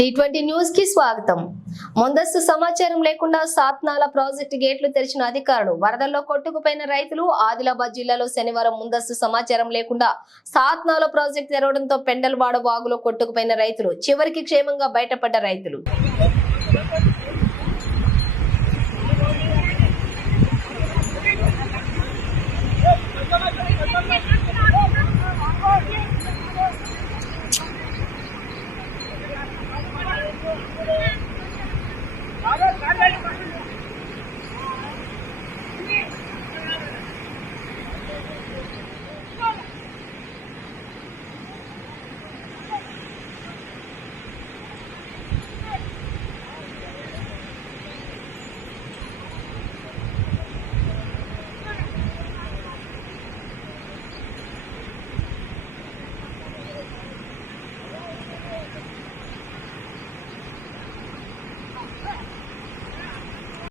T20 news కి స్వాగతం. ముందస్తు సమాచారం లేకుండా సాత్నాల ప్రాజెక్టు గేట్లు తెరిచిన అధికారులు. వరదల్లో కొట్టుకుపోయిన రైతులు. ఆదిలాబాద్ జిల్లాలో శనివారం ముందస్తు సమాచారం లేకుండా సాత్నాల ప్రాజెక్టు తెరవడంతో పెండలవాడ వాగులో కొట్టుకుపోయిన రైతులు. చివరికి క్షేమంగా బయటపడ్డ రైతులు.